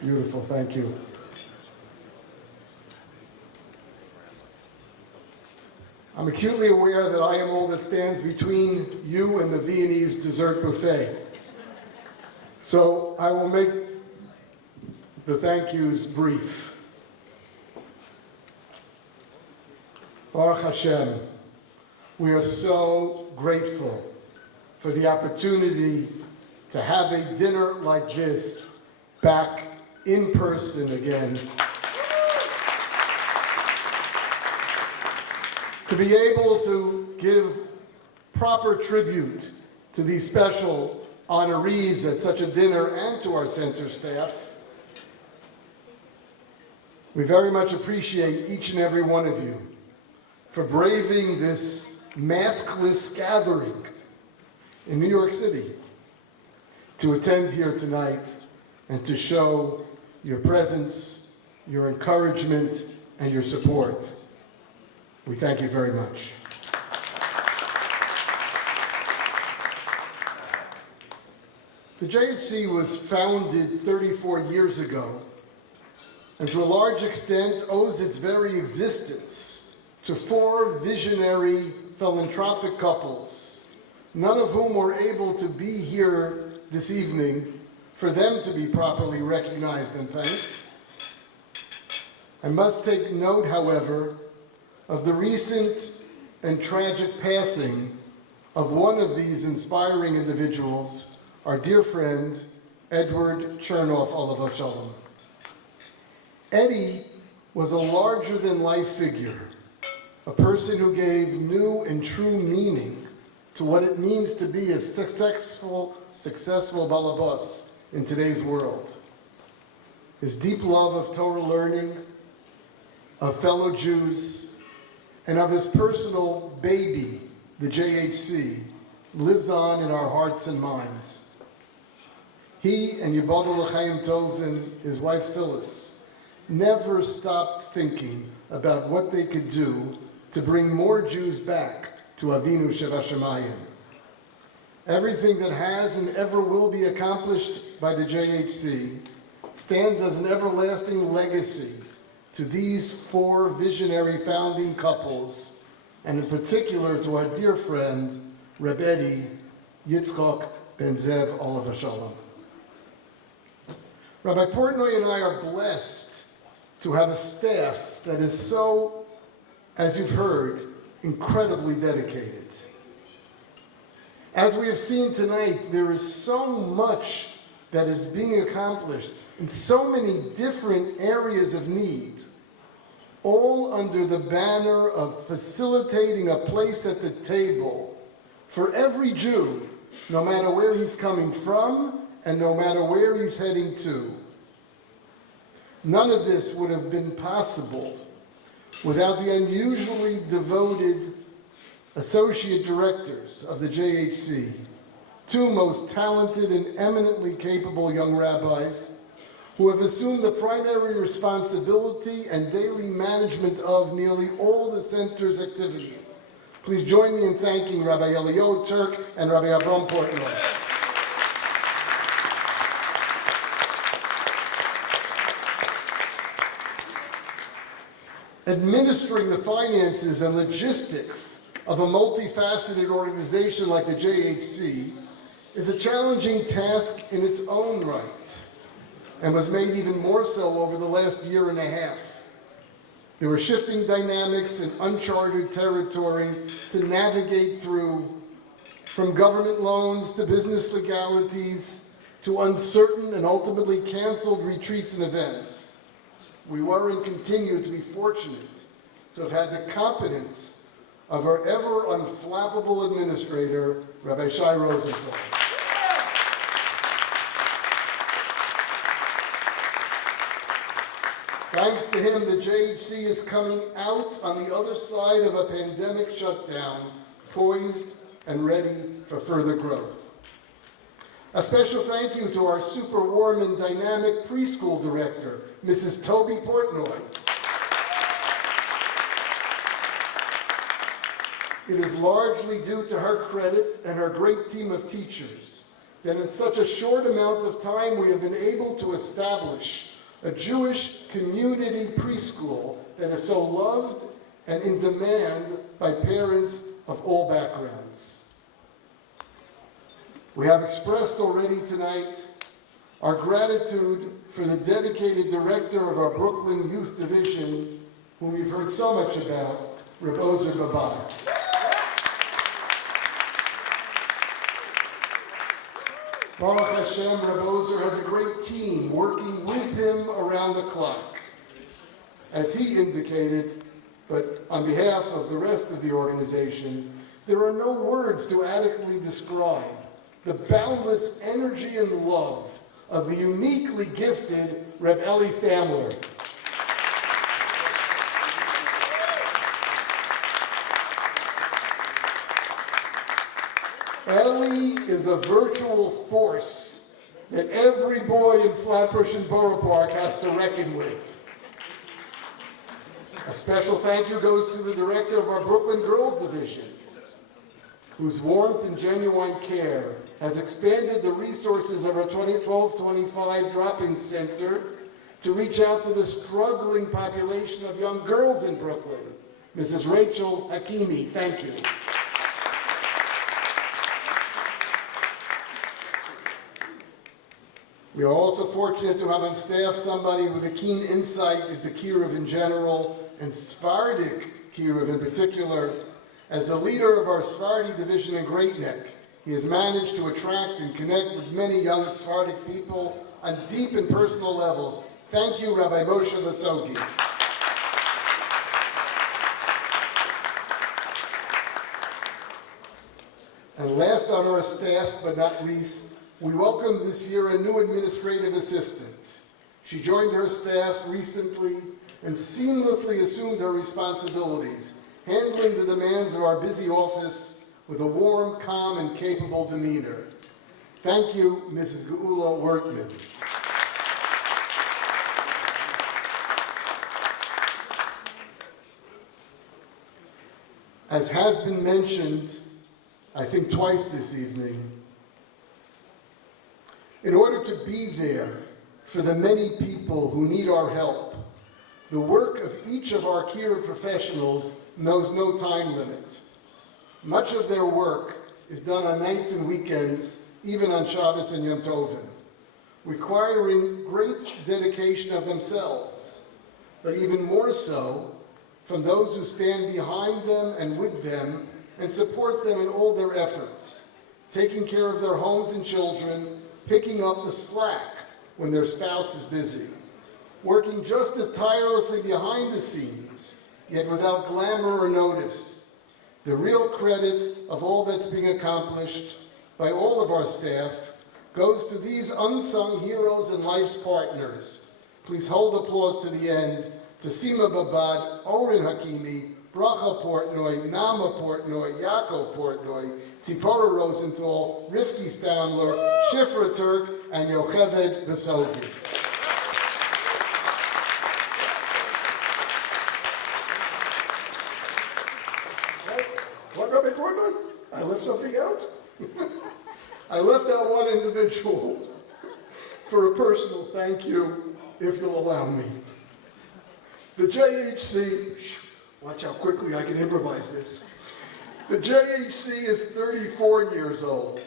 Beautiful, thank you. I'm acutely aware that I am all that stands between you and the Viennese dessert buffet. So I will make the thank yous brief. Baruch Hashem, we are so grateful for the opportunity to have a dinner like this back in person again. To be able to give proper tribute to these special honorees at such a dinner and to our center staff. We very much appreciate each and every one of you for braving this maskless gathering in New York City to attend here tonight and to show your presence, your encouragement, and your support. We thank you very much. The JHC was founded 34 years ago and to a large extent owes its very existence to 4 visionary philanthropic couples, none of whom were able to be here this evening for them to be properly recognized and thanked. I must take note, however, of the recent and tragic passing of one of these inspiring individuals, our dear friend, Edward Chernoff, Olav Shalom. Eddie was a larger-than-life figure, a person who gave new and true meaning to what it means to be a successful balabas in today's world. His deep love of Torah learning, of fellow Jews, and of his personal baby, the JHC, lives on in our hearts and minds. He and Yibadol L'Chaim Tov and his wife Phyllis never stopped thinking about what they could do to bring more Jews back to Avinu Shevashamayim. Everything that has and ever will be accomplished by the JHC stands as an everlasting legacy to these 4 visionary founding couples, and in particular to our dear friend, Rabbi Yitzchak Ben Zev Olav Shalom. Rabbi Portnoy and I are blessed to have a staff that is so, as you've heard, incredibly dedicated. As we have seen tonight, there is so much that is being accomplished in so many different areas of need, all under the banner of facilitating a place at the table for every Jew, no matter where he's coming from and no matter where he's heading to. None of this would have been possible without the unusually devoted associate directors of the JHC, 2 most talented and eminently capable young rabbis who have assumed the primary responsibility and daily management of nearly all the center's activities. Please join me in thanking Rabbi Turk and Rabbi Avram Portnoy. Administering the finances and logistics of a multifaceted organization like the JHC is a challenging task in its own right, and was made even more so over the last year and a half. There were shifting dynamics and uncharted territory to navigate through, from government loans to business legalities to uncertain and ultimately canceled retreats and events. We were and continue to be fortunate to have had the competence of our ever unflappable administrator, Rabbi Shai Rosenthal. Thanks to him, the JHC is coming out on the other side of a pandemic shutdown, poised and ready for further growth. A special thank you to our super warm and dynamic preschool director, Mrs. Toby Portnoy. It is largely due to her credit and her great team of teachers that in such a short amount of time we have been able to establish a Jewish community preschool that is so loved and in demand by parents of all backgrounds. We have expressed already tonight our gratitude for the dedicated director of our Brooklyn Youth Division, whom you've heard so much about, Rabbi Rabbi. Baruch Hashem, Rabbi Ozer has a great team working with him around the clock. As he indicated, but on behalf of the rest of the organization, there are no words to adequately describe the boundless energy and love of the uniquely gifted Reb Eli Stamler. Eli is a virtual force that every boy in Flatbush and Borough Park has to reckon with. A special thank you goes to the director of our Brooklyn Girls Division, whose warmth and genuine care has expanded the resources of our 2012-25 drop-in center to reach out to the struggling population of young girls in Brooklyn. Mrs. Rachel Hakimi, thank you. We are also fortunate to have on staff somebody with a keen insight into Kiruv in general and Sephardic Kiruv in particular. As the leader of our Sephardi division in Great Neck, he has managed to attract and connect with many young Sephardic people on deep and personal levels. Thank you, Rabbi Moshe Lasogi. And last on our staff, but not least, we welcome this year a new administrative assistant. She joined her staff recently and seamlessly assumed her responsibilities, handling the demands of our busy office with a warm, calm, and capable demeanor. Thank you, Mrs. Geula Workman. As has been mentioned, I think twice this evening, in order to be there for the many people who need our help, the work of each of our Kiruv professionals knows no time limit. Much of their work is done on nights and weekends, even on Shabbos and Yom Tovim, requiring great dedication of themselves, but even more so from those who stand behind them and with them and support them in all their efforts, taking care of their homes and children, picking up the slack when their spouse is busy, working just as tirelessly behind the scenes, yet without glamour or notice. The real credit of all that's being accomplished by all of our staff goes to these unsung heroes and life's partners. Please hold applause to the end to Sima Babad, Oren Hakimi, Bracha Portnoy, Nama Portnoy, Yaakov Portnoy, Tzipora Rosenthal, Rivki Stamler, Shifra Turk, and Yocheved Vasogi. What, Rabbi Portnoy? I left something out? I left out one individual for a personal thank you, if you'll allow me. The JHC, watch how quickly I can improvise this. The JHC is 34 years old,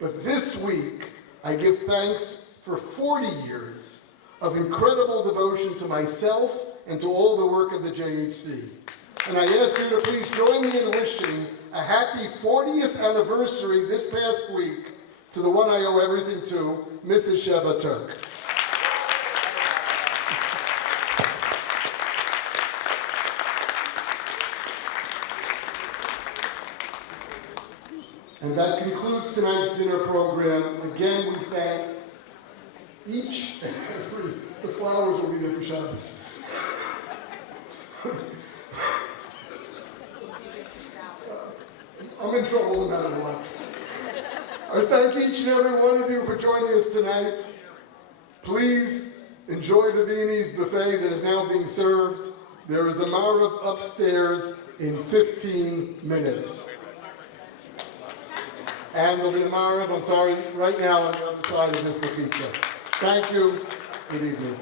but this week I give thanks for 40 years of incredible devotion to myself and to all the work of the JHC. And I ask you to please join me in wishing a happy 40th anniversary this past week to the one I owe everything to, Mrs. Sheva Turk. And that concludes tonight's dinner program. Again, we thank each and every, the flowers will be there for Shabbos. I'm in trouble no matter what. I thank each and every one of you for joining us tonight. Please enjoy the Viennese buffet that is now being served. There is a Marav upstairs in 15 minutes. And there'll be a Marav, I'm sorry, right now on the other side of this Mefitza. Thank you. Good evening.